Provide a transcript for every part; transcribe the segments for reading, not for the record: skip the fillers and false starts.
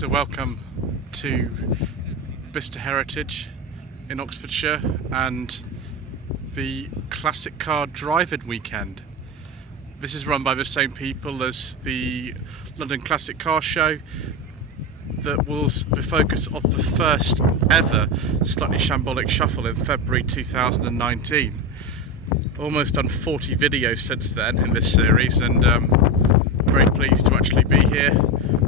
So welcome to Bicester Heritage in Oxfordshire and the classic car driving weekend. This is run by the same people as the London Classic Car Show that was the focus of the first ever Slightly Shambolic Shuffle in February 2019. Almost done 40 videos since then in this series, and very pleased to actually be here.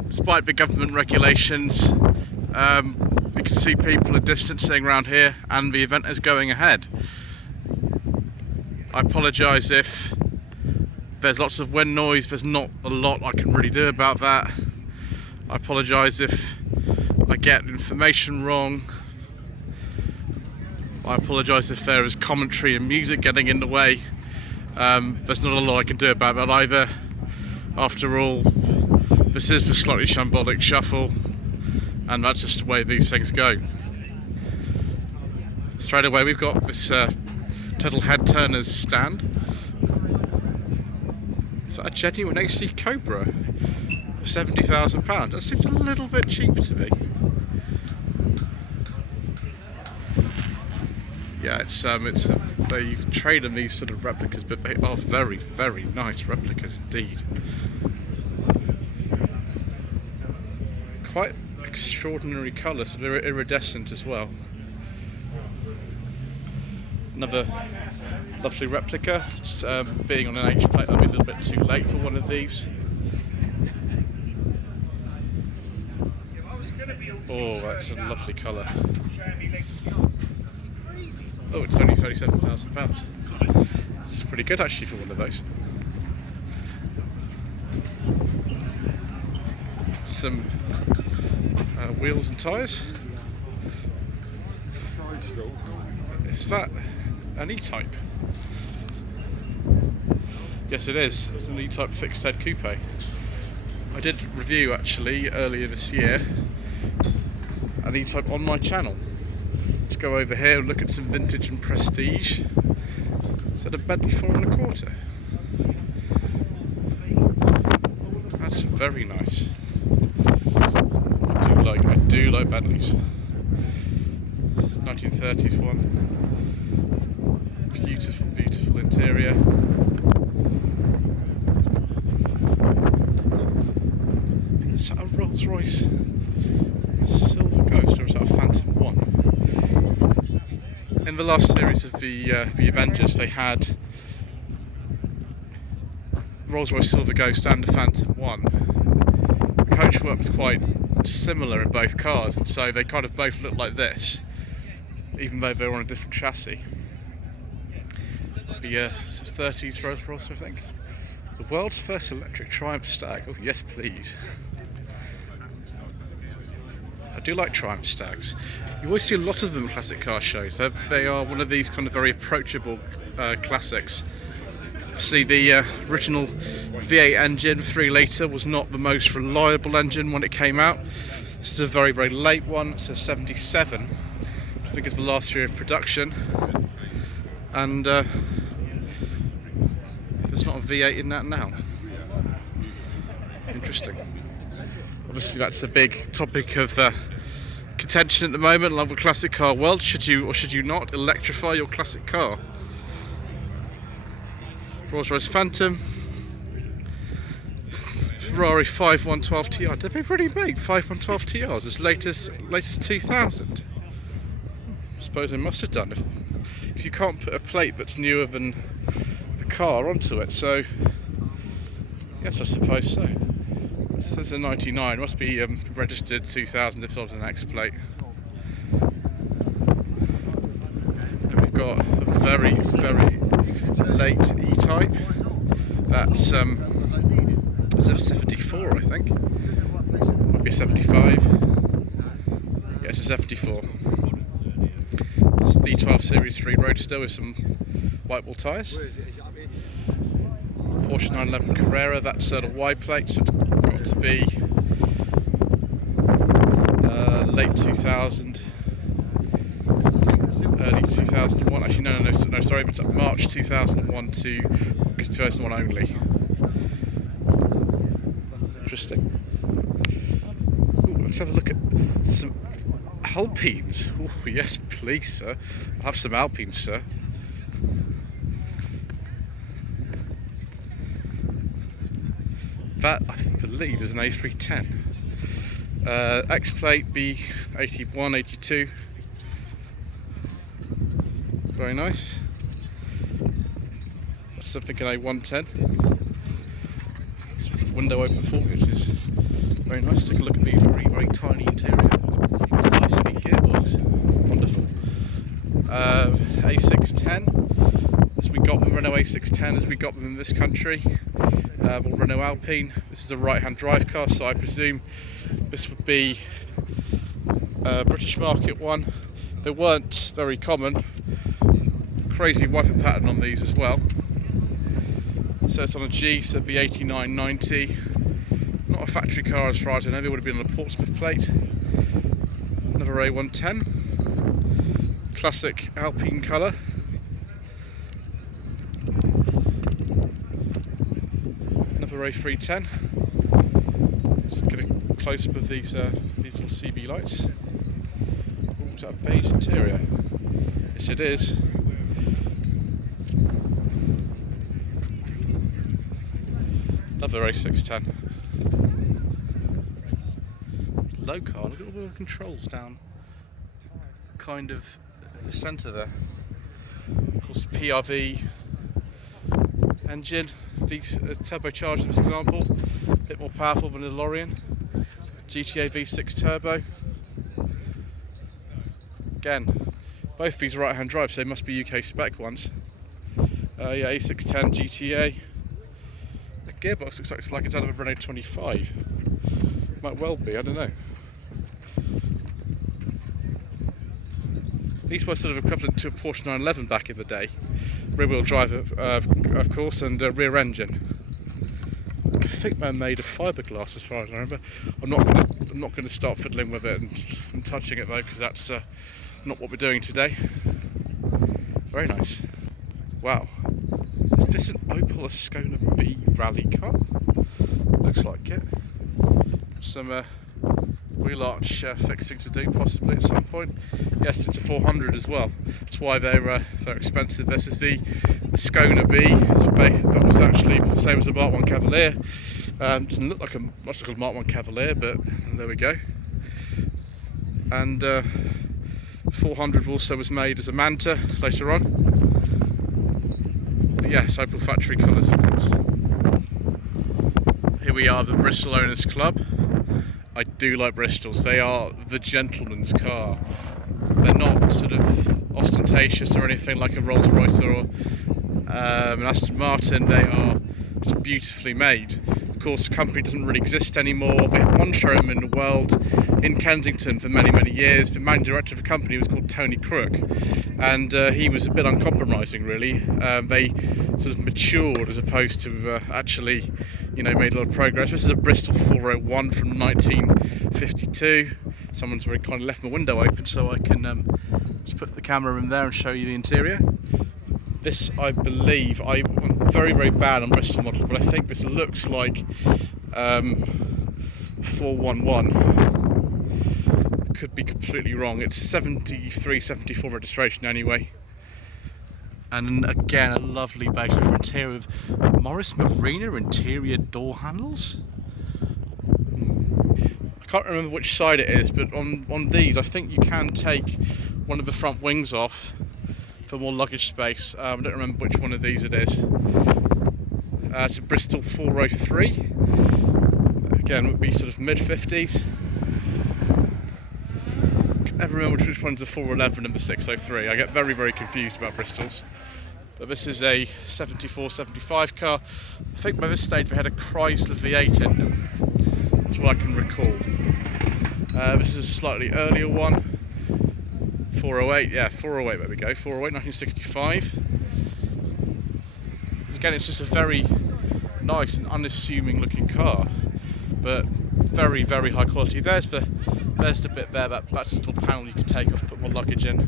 Despite the government regulations, we can see people are distancing around here and the event is going ahead. I apologise if there's lots of wind noise. There's not a lot I can really do about that. I apologise if I get information wrong. I apologise if there is commentary and music getting in the way. There's not a lot I can do about that either. After all, this is the Slightly Shambolic Shuffle, and that's just the way these things go. Straight away we've got this Tuttle head turner's stand. Is that a genuine AC Cobra for £70,000? That seems a little bit cheap to me. Yeah, they've traded these sort of replicas, but they are very, very nice replicas indeed. Quite extraordinary colours, so they're iridescent as well. Another lovely replica. It's, being on an H plate, I'll be a little bit too late for one of these. Oh, that's a lovely colour. Oh, it's only £37,000. It's pretty good actually for one of those. Some wheels and tyres. Is that an E-Type? Yes, it is. It's an E-Type fixed head coupe. I did review actually earlier this year an E-Type on my channel. Let's go over here and look at some vintage and prestige. Is that a Bentley 4¼ ? That's very nice. I do like Bentleys. 1930s one. Beautiful, beautiful interior. Is that a Rolls-Royce Silver Ghost, or is that a Phantom 1? In the last series of the Avengers, they had Rolls-Royce Silver Ghost and the Phantom 1. The coachwork was quite similar in both cars, and so they kind of both look like this, even though they're on a different chassis. The 30s Rolls-Royce, I think. The world's first electric Triumph Stag. Oh yes, please. I do like Triumph Stags. You always see a lot of them at classic car shows. They are one of these kind of very approachable classics. Obviously the original V8 engine, 3 litre, was not the most reliable engine when it came out. This is a very, very late one. It's a 77, I think it's the last year of production. And there's not a V8 in that now. Interesting. Obviously that's a big topic of contention at the moment along the classic car world. Should you or should you not electrify your classic car? Rolls-Royce Phantom, Ferrari 5112 TR. Did they really make 5112 TRs as late as 2000? I suppose they must have done, because you can't put a plate that's newer than the car onto it. So yes, I suppose so. It says a 99. It must be registered 2000 if not an X plate. And we've got a very, very late E-Type. That's it's a 74, I think. Might be a 75. Yeah, it's a 74. It's V12 Series 3 Roadster with some white wall tyres. Porsche 911 Carrera. That's the Y plate, so it's got to be late 2000. Early 2001, actually no, sorry, but it's March 2001 to August 2001 only. Interesting. Ooh, Let's have a look at some Alpines. Oh yes, please, sir. I'll have some Alpines, sir. That, I believe, is an A310. X-plate B81, 82. Very nice. Something an A110. Sort of window open for which is very nice. Take a look at the very, very tiny interior. 5-speed gearbox. Wonderful. A610. As we got them, Renault A610 as we got them in this country. Or Renault Alpine. This is a right-hand drive car, so I presume this would be a British market one. They weren't very common. Crazy wiper pattern on these as well. So it's on a G, so it'd be 89, 90. Not a factory car as far as I know. It would have been on a Portsmouth plate. Another A110. Classic Alpine colour. Another A310. Just get a close up of these little CB lights. Oh, is that a beige interior? Yes, it is. Another A610. Low car, look at all the controls down kind of the centre there. Of course, PRV engine, these turbocharged in this example, a bit more powerful than the DeLorean. GTA V6 turbo. Again, both these are right-hand drive, so they must be UK spec ones. Yeah, A610 GTA. The gearbox looks like it's out of a Renault 25. Might well be, I don't know. These were sort of equivalent to a Porsche 911 back in the day. Rear-wheel drive, of course, and rear engine. I think they're made of fiberglass, as far as I remember. I'm not going to start fiddling with it and touching it though, because that's not what we're doing today. Very nice. Wow. Is this an Opel Ascona B rally car? Looks like it. Some wheel arch fixing to do possibly at some point. Yes, it's a 400 as well. That's why they're expensive. This is the Ascona B. That was actually the same as the Mark I Cavalier. Doesn't look like much like a Mark I Cavalier, but there we go. And 400 also was made as a Manta later on. But yes, Opel factory colours, of course. Here we are, the Bristol Owners Club. I do like Bristols. They are the gentleman's car. They're not sort of ostentatious or anything like a Rolls-Royce or an Aston Martin. They are just beautifully made. Of course, the company doesn't really exist anymore. They had one showroom in the world in Kensington for many, many years. The managing director of the company was called Tony Crook, and he was a bit uncompromising, really. They sort of matured as opposed to actually, you know, made a lot of progress. This is a Bristol 401 from 1952. Someone's very kindly left my window open so I can just put the camera in there and show you the interior. This, I believe, I'm very, very bad on Bristol models, but I think this looks like 411. Could be completely wrong. It's 73, 74 registration anyway. And again, a lovely beige interior with Morris Marina interior door handles. I can't remember which side it is, but on these, I think you can take one of the front wings off for more luggage space. I don't remember which one of these it is. It's a Bristol 403. Again, would be sort of mid-50s. Never remember which one's the 411 and the 603. I get very, very confused about Bristols. But this is a 74, 75 car. I think by this stage they had a Chrysler V8 in them. That's what I can recall. This is a slightly earlier one. 408, yeah, 408, there we go, 408, 1965. Again, it's just a very nice and unassuming looking car, but very, very high quality. There's the bit there, that's a little panel you can take off, put more luggage in.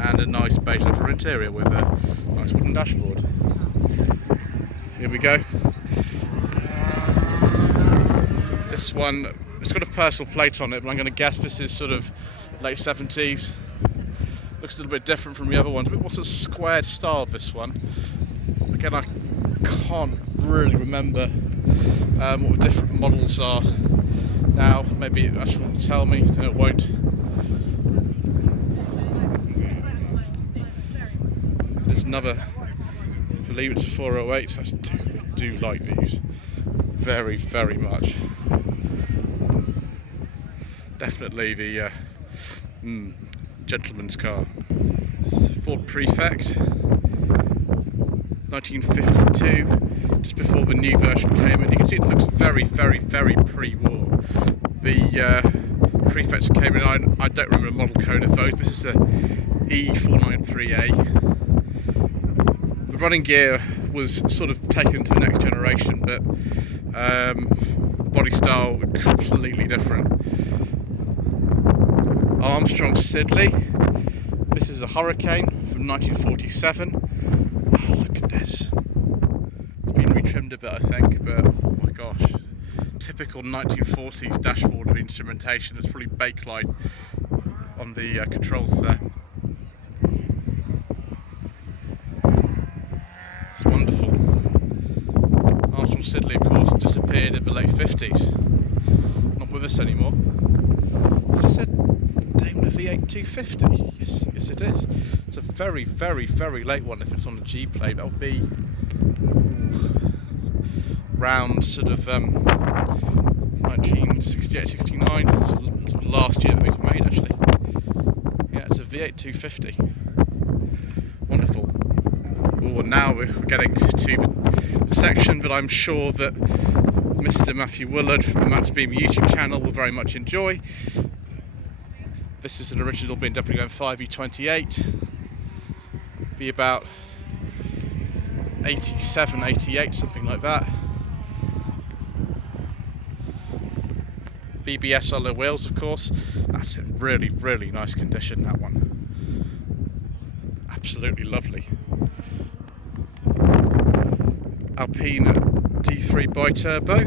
And a nice beige leather interior with a nice wooden dashboard. Here we go. This one It's got a personal plate on it, but I'm going to guess this is sort of late 70s. Looks a little bit different from the other ones. But what's a squared style, this one? Again, I can't really remember what the different models are now. Maybe it actually will tell me. No, it won't. There's another, I believe it's a 408. I do like these very, very much. Definitely the gentleman's car. It's a Ford Prefect, 1952, just before the new version came in. You can see it looks very, very, very pre-war. The Prefects came in, I don't remember the model code of those. This is a E493A. The running gear was sort of taken into the next generation, but body style completely different. Armstrong Siddeley. This is a Hurricane from 1947. Oh, look at this. It's been retrimmed a bit, I think, but oh my gosh. Typical 1940s dashboard of instrumentation. It's probably bakelite on the controls there. It's wonderful. Armstrong Siddeley, of course, disappeared in the late 50s. Not with us anymore. As I said, Daimler V8 250. Yes it is. It's a very, very, very late one. If it's on the G plate, that'll be round sort of 1968, 69. It's sort of last year that it was made, actually. Yeah, it's a V8 250. Wonderful. Oh, and now we're getting to the section that I'm sure that Mr Matthew Woollard from the mattsbeamer YouTube channel will very much enjoy. This is an original BMW M5 E28. Be about 87, 88, something like that. BBS alloy wheels, of course. That's in really, really nice condition, that one. Absolutely lovely. Alpine D3 bi-turbo.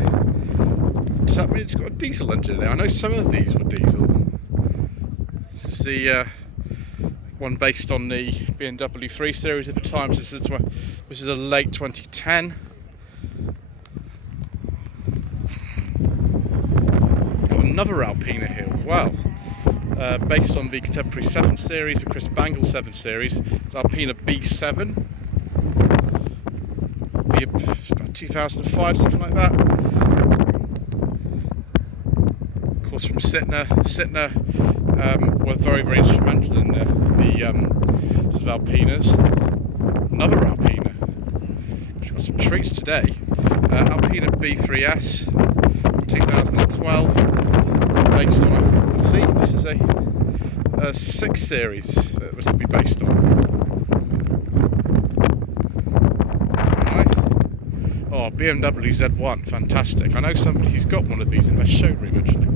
Does that mean it's got a diesel engine there? I know some of these were diesel. This is the one based on the BMW 3 Series at the time. So this is a late 2010. Got another Alpine here. Wow. Based on the contemporary 7 Series, the Chris Bangle 7 Series. The Alpine B7. Be about 2005, something like that. Of course, from Sittner were very, very instrumental in the sort of Alpinas. Another Alpina. We've got some treats today. Alpina B3S, 2012. Based on, I believe this is a 6 Series that was to be based on. Nice. Oh, BMW Z1, fantastic. I know somebody who's got one of these in their showroom, actually.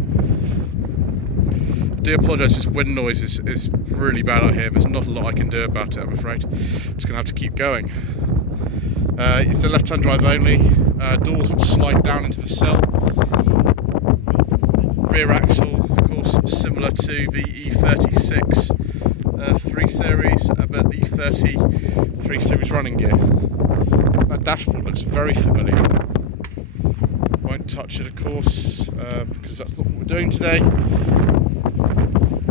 I do apologise, this wind noise is really bad out here. There's not a lot I can do about it, I'm afraid. I'm just going to have to keep going. It's a left-hand drive only. Doors will slide down into the sill. Rear axle, of course, similar to the E36 3 Series, but E30 3 Series running gear. That dashboard looks very familiar. Won't touch it, of course, because that's not what we're doing today.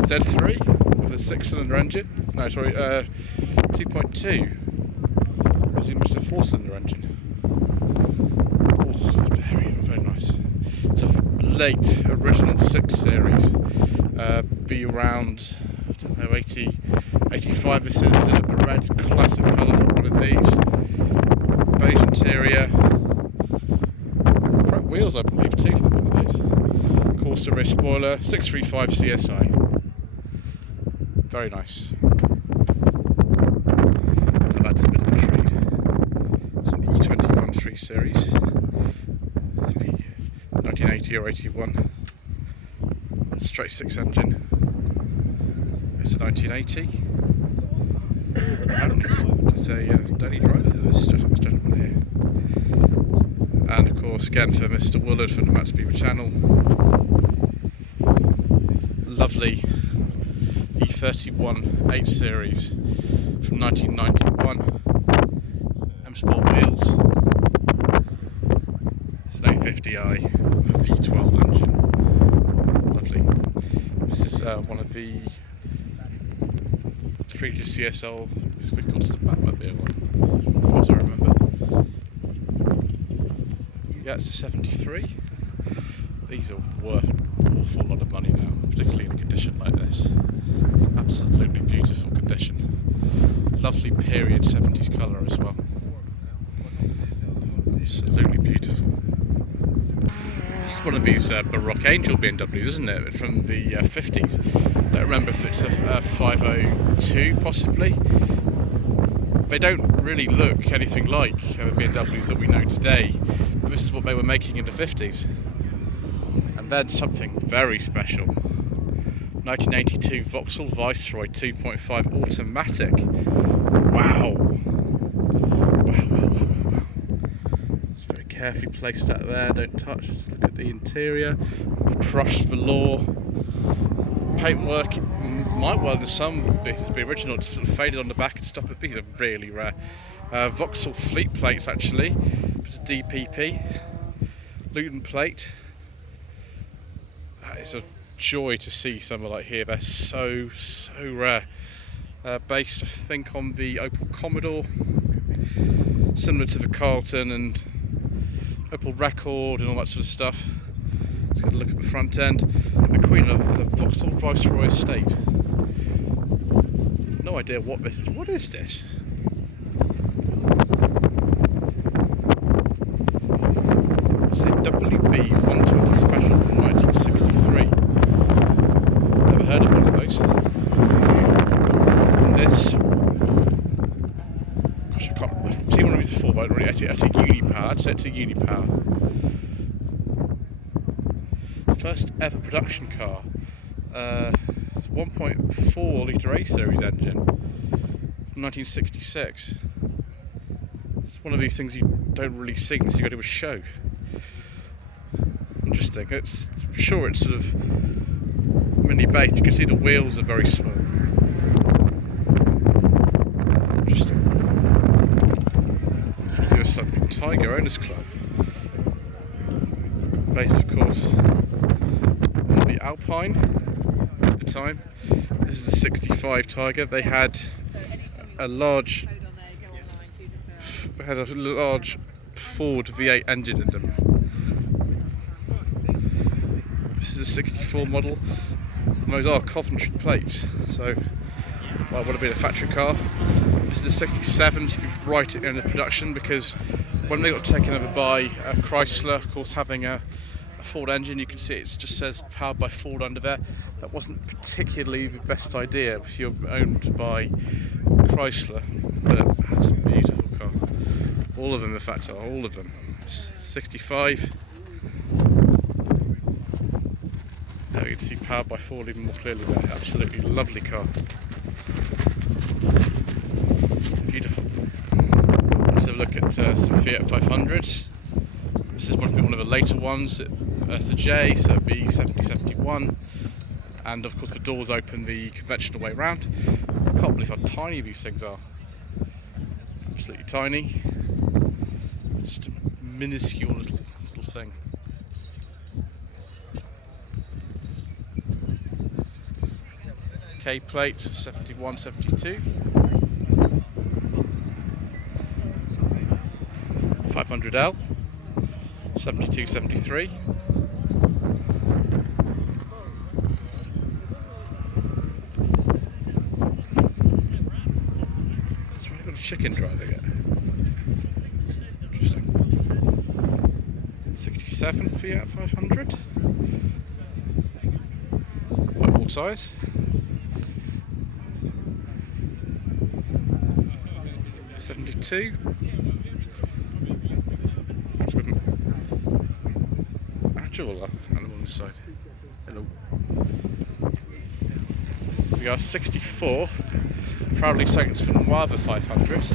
Z3 with a 6-cylinder engine. No, sorry, 2.2. I presume it's a 4-cylinder engine. Oh, very, very nice. It's a late original 6 Series. Be around, I don't know, 80, 85 this is. It's in a red classic colour for one of these. Beige interior. Crap wheels, I believe, too, for one of these. Corsa rear spoiler, 635 CSI. Very nice. Now that's a bit of a treat. It's an E21 3 Series. It'd be 1980 or 81. Straight 6 engine. It's a 1980. Apparently it's a daily driver, this gentleman here. And of course, again for Mr Woollard from the mattsbeamer channel. lovely E31 8 Series from 1991. M Sport wheels. It's an 850i V12 engine. Lovely. This is one of the 3D CSL. It's called the Batmobile, as I remember. Yeah, it's a 73. These are worth an awful lot of money now, particularly in a condition like this. It's absolutely beautiful condition. Lovely period 70s colour as well. Absolutely beautiful. This is one of these Baroque Angel BMWs, isn't it? From the 50s. I don't remember if it's a 502 possibly. They don't really look anything like the BMWs that we know today. But this is what they were making in the 50s. And then something very special. 1982 Voxel Viceroy 2.5 automatic. Wow. Wow. It's very carefully placed out there, don't touch. Just look at the interior. Crushed velour. Paintwork, might well in some bits be original, it's sort of faded on the back and stuff, but these are really rare. Voxel fleet plates actually. It's a DPP. Luton plate. It's a joy to see somewhere like here. They're so rare. Based, I think, on the Opel Commodore, similar to the Carlton and Opel Record and all that sort of stuff. Let's get a look at the front end. The Queen of the Vauxhall Viceroy estate. No idea what this is. What is this? It's a WB120 Special from 1963. Never heard of one of those. And this, gosh, I've seen one of these before, but I don't really. At a Unipower. I'd say it's a Unipower. First ever production car. It's 1.4 litre A series engine from 1966. It's one of these things you don't really see unless you go to a show. Interesting. It's sure it's sort of mini based. You can see the wheels are very small. Interesting. Let's do a something. Tiger Owners Club. Based, of course, on the Alpine at the time. This is a 65 Tiger. They had a large Ford V8 engine in them. This is a 64 model. And those are Coventry plates, so well, would have been a factory car. This is a 67 to be right at the end of production, because when they got taken over by Chrysler, of course, having a Ford engine, you can see it just says powered by Ford under there. That wasn't particularly the best idea if you're owned by Chrysler, but it's a beautiful car. All of them, in fact, are all of them. 65. There you can see powered by Ford even more clearly there. Absolutely lovely car. Beautiful. Let's have a look at some Fiat 500s. This is one of the later ones. It's a J, so it'd be 7071. And of course the doors open the conventional way around. I can't believe how tiny these things are. Absolutely tiny. Just a minuscule little thing. K plate 71, 72. 500L 72, 73. That's why I got a chicken driver yet. Interesting. 67 Fiat 500. Quite old size. 72. Agile animal on the side. Hello. We are 64. Proudly saying it's for the Noir 500.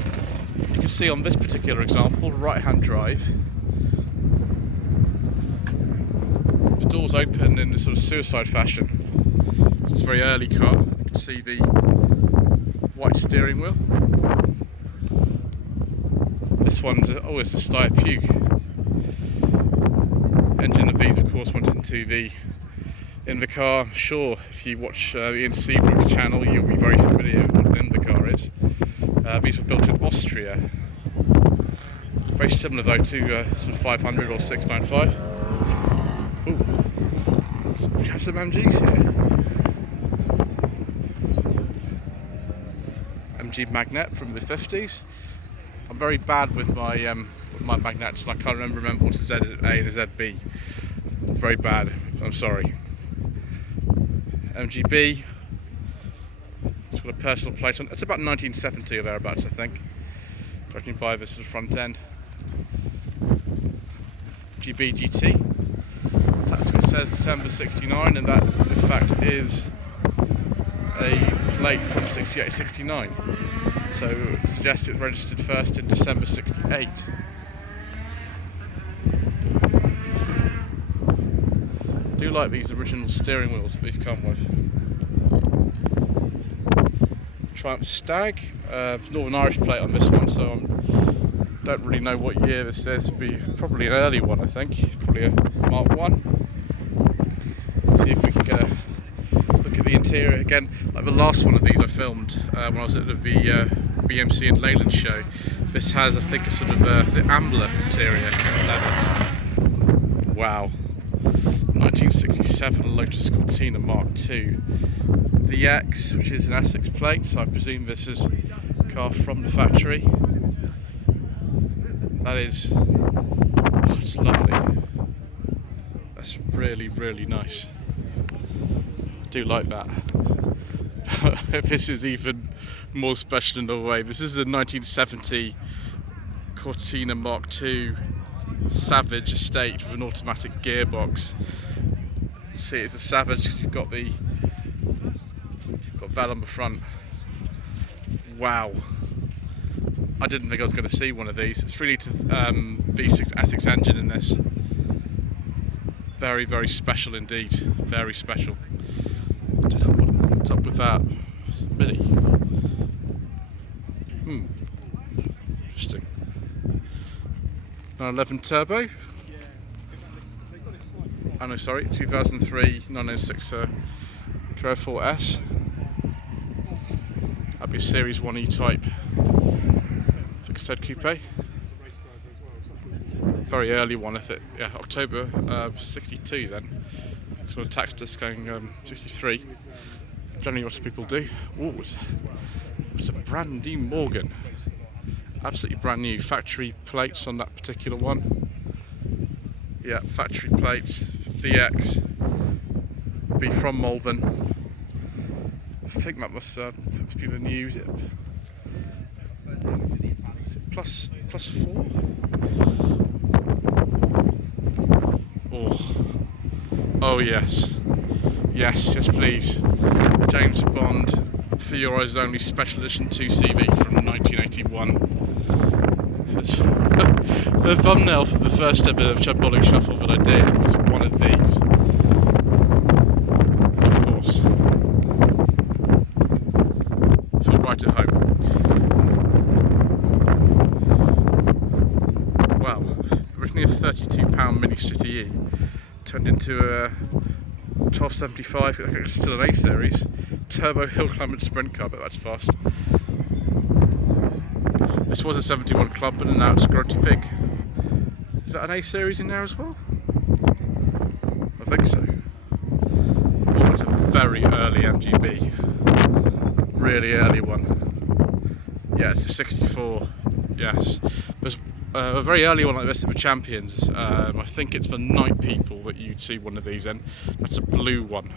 You can see on this particular example, right-hand drive. The doors open in a sort of suicide fashion. It's a very early car. You can see the white steering wheel. This one's it's a Steyr Puke. Engine of these, of course, went into the car. I'm sure if you watch Ian Seabrook's channel, you'll be very familiar with what an car is. These were built in Austria. Very similar though to sort of 500 or 695. Ooh, we have some MGs here. MG Magnet from the 50s. I'm very bad with my magnets. I can't remember what's a ZA and a ZB. Very bad. I'm sorry. MGB. It's got a personal plate on. It's about 1970 or thereabouts, I think. Judging by the sort of front end. GB GT. Tactical says December 69, and that in fact is a plate from 68-69. So it suggests it registered first in December 68. I do like these original steering wheels that these come with. Triumph Stag. Northern Irish plate on this one, so I don't really know what year this is. It'll be probably an early one, I think. Probably a Mark I. See if we can get a look at the interior again. Like the last one of these I filmed when I was at the BMC in Leyland show. This has, I think, a sort of is it Ambler interior leather. Wow. 1967 Lotus Cortina Mark II. The X, which is an Essex plate, so I presume this is a car from the factory. That is, it's lovely. That's really, really nice. I do like that. This is even more special in a way. This is a 1970 Cortina Mark II Savage estate with an automatic gearbox. See, it's a Savage. You've got that on the front. Wow. I didn't think I was going to see one of these. It's 3 litre V6 Essex engine in this. Very, very special indeed. Very special. I don't know what's up with that. Mini. Interesting. 911 turbo. Oh no, sorry, 2003 906 Carrera 4S. That'd be a Series 1 E-Type fixed head coupe. Very early one, I think. Yeah, October 62 then. It's got a tax disc going 63. Generally what people do. Ooh, it's a brand new Morgan. Absolutely brand new. Factory plates on that particular one. Yeah, factory plates, VX. Be from Malvern. I think that must be the new. Is it plus 4? Oh yes. Yes, please. James Bond For Your Eyes Only Special Edition 2CV from 1981. The thumbnail for the first ever of Shambolic Shuffle that I did was one of these. Of course. Feel right at home. Wow. Originally a £32 Mini City E, turned into a 1275, I think it's still an A series. Turbo hill climb sprint car, but that's fast. This was a 71 Clubman and now it's a Grunty Pig. Is that an A series in there as well? I think so. Oh, it's a very early MGB. Really early one. Yeah, it's a 64. Yes. There's a very early one like this in the Champions. I think it's for night people that you'd see one of these in. That's a blue one.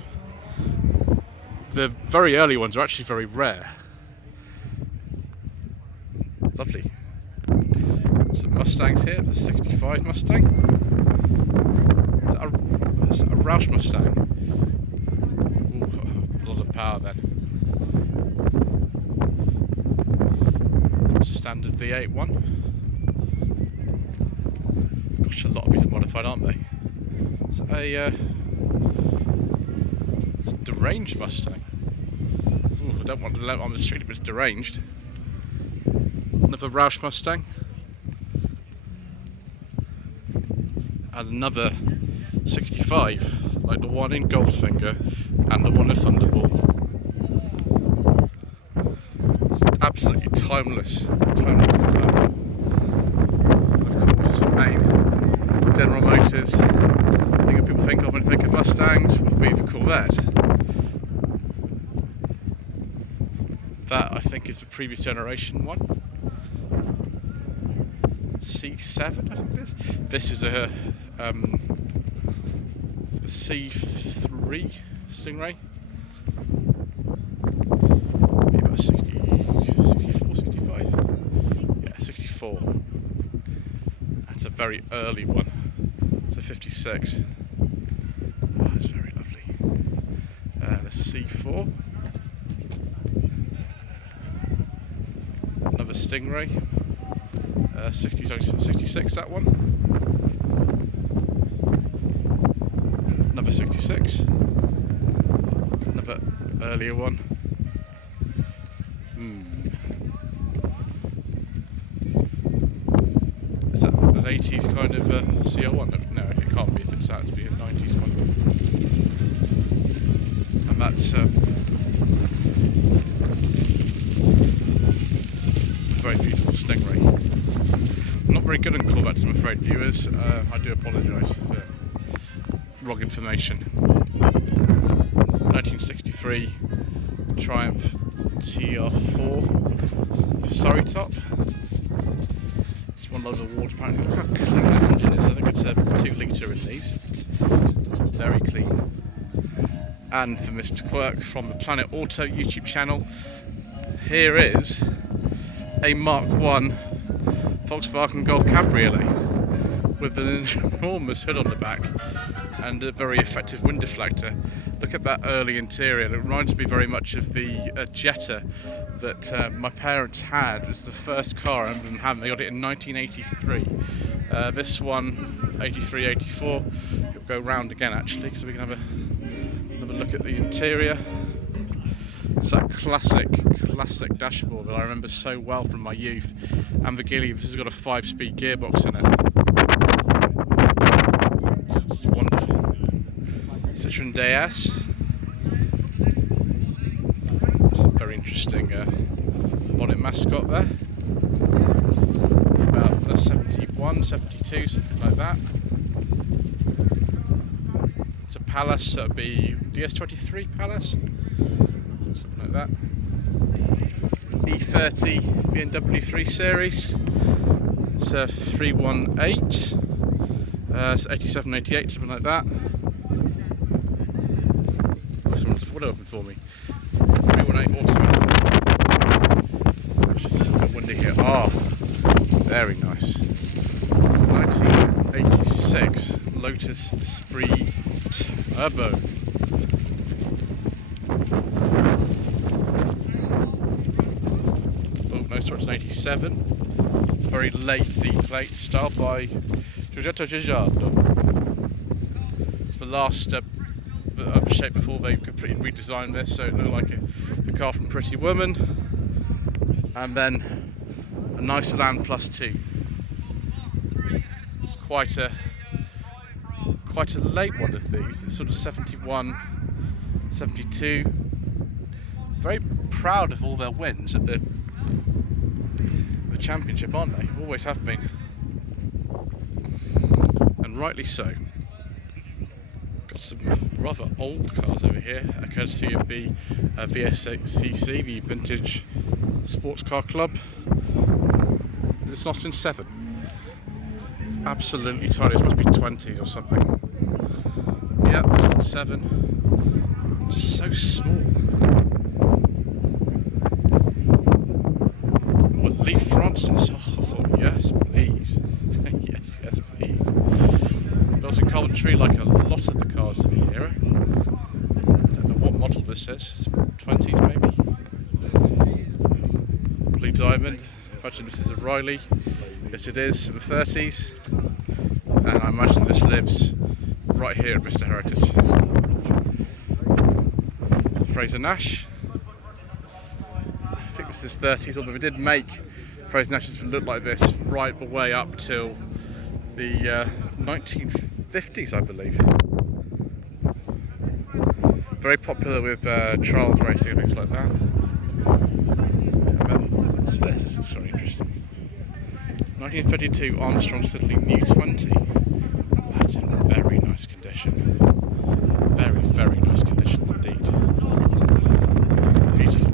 The very early ones are actually very rare. Lovely. Some Mustangs here. The 65 Mustang. Is that a Roush Mustang? Ooh, a lot of power then. Standard V8 one. Gosh, a lot of these are modified, aren't they? It's a deranged Mustang. Ooh, I don't want to let it on the street if it's deranged. Another Roush Mustang. And another 65, like the one in Goldfinger and the one in Thunderbolt. It's absolutely timeless design. Of course, main General Motors. Thing that people think of when they think of Mustangs would be the Corvette. That I think is the previous generation one. C7, I think it is. This is a C3 Stingray. Maybe about 64, 65? Yeah, 64. That's a very early one. It's a 56. Oh, it's very lovely. And a C4. Another Stingray. 66, that one. Another 66. Another earlier one. Is that an 80s kind of CO1? No, it can't be if it's out to be a 90s one. And that's a very beautiful Stingray. I'm not very good on Corvettes, I'm afraid, viewers. I do apologise for wrong information. 1963 Triumph TR4 Surrey top. It's one load of water apparently. Look how clean that engine is. I think it's a 2 litre in these. Very clean. And for Mr Quirk from the Planet Auto YouTube channel, here is a Mark I Volkswagen Golf Cabriolet with an enormous hood on the back and a very effective wind deflector. Look at that early interior. It reminds me very much of the Jetta that my parents had. It was the first car I remember them having. They got it in 1983. This one, 83, 84. It'll go round again actually, so we can have another look at the interior. It's that classic dashboard that I remember so well from my youth. And the Gilly, this has got a 5-speed gearbox in it. It's wonderful. Citroen DS. It's a very interesting bonnet mascot there. About the 71, 72, something like that. It's a Palace, so it'd be DS23 Palace. Something like that. E30 BMW 3 Series. It's a 318. It's 87, 88, something like that. Someone's the window open for me. 318 automatic. It's just a bit windy here. Oh, very nice. 1986 Lotus Esprit Turbo. So it's an 87, very late D-plate, styled by Giorgetto Giugiaro. It's the last shape before they completely redesigned this, so it looked like a car from Pretty Woman. And then a nice Elan Plus 2. Quite a late one of these. It's sort of 71, 72. Very proud of all their wins at the championship, aren't they? Always have been, and rightly so. Got some rather old cars over here, courtesy of the VSCC, the Vintage Sports Car Club. Is this Austin 7? It's absolutely tiny. It must be 20s or something. Yeah, Austin 7. Just so small. Leaf Francis, oh yes please, yes please. Built in Coventry like a lot of the cars of the era. I don't know what model this is, it's 20s maybe. Blue Diamond, imagine this is a Riley, yes it is, in the 30s. And I imagine this lives right here at Bicester Heritage. Fraser-Nash. I think this is 30s, although we did make Fraser-Nashes look like this right the way up till the 1950s, I believe. Very popular with trials racing and things like that. And then, what's this? This looks very interesting. 1932 Armstrong Siddeley New 20. That's in very nice condition. Very, very nice condition indeed. Beautiful.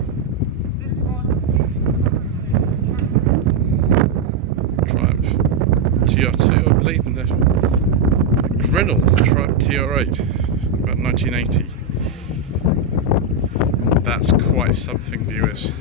Triumph TR2, I believe, and the Renault TR8, about 1980. That's quite something, viewers.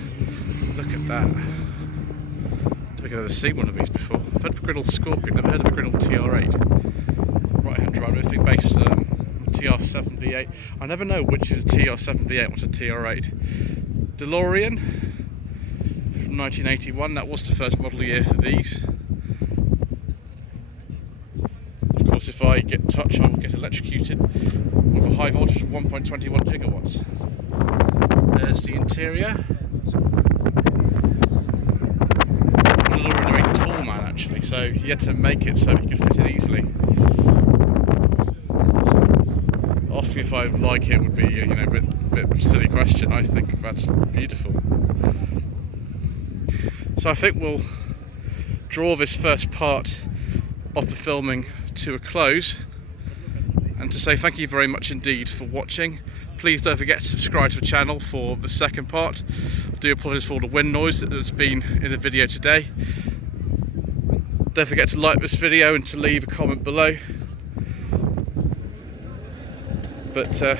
Look at that. I don't think I've ever seen one of these before. I've heard of a Griddle Scorpion, never heard of a Griddle TR8. Right hand drive, I think based TR7 V8. I never know which is a TR7 V8 and what's a TR8. DeLorean from 1981, that was the first model year for these. Of course, if I get touch, I will get electrocuted with a high voltage of 1.21 gigawatts. There's the interior. Lloyd was a very tall man actually, so he had to make it so he could fit in easily. Ask me if I like it would be, a bit silly question. I think that's beautiful. So I think we'll draw this first part of the filming to a close, and to say thank you very much indeed for watching. Please don't forget to subscribe to the channel for the second part. I do apologise for all the wind noise that's been in the video today. Don't forget to like this video and to leave a comment below. But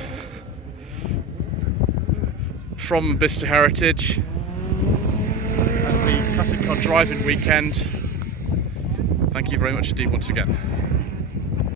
from Bicester Heritage and the Classic Car Driving Weekend, thank you very much indeed once again.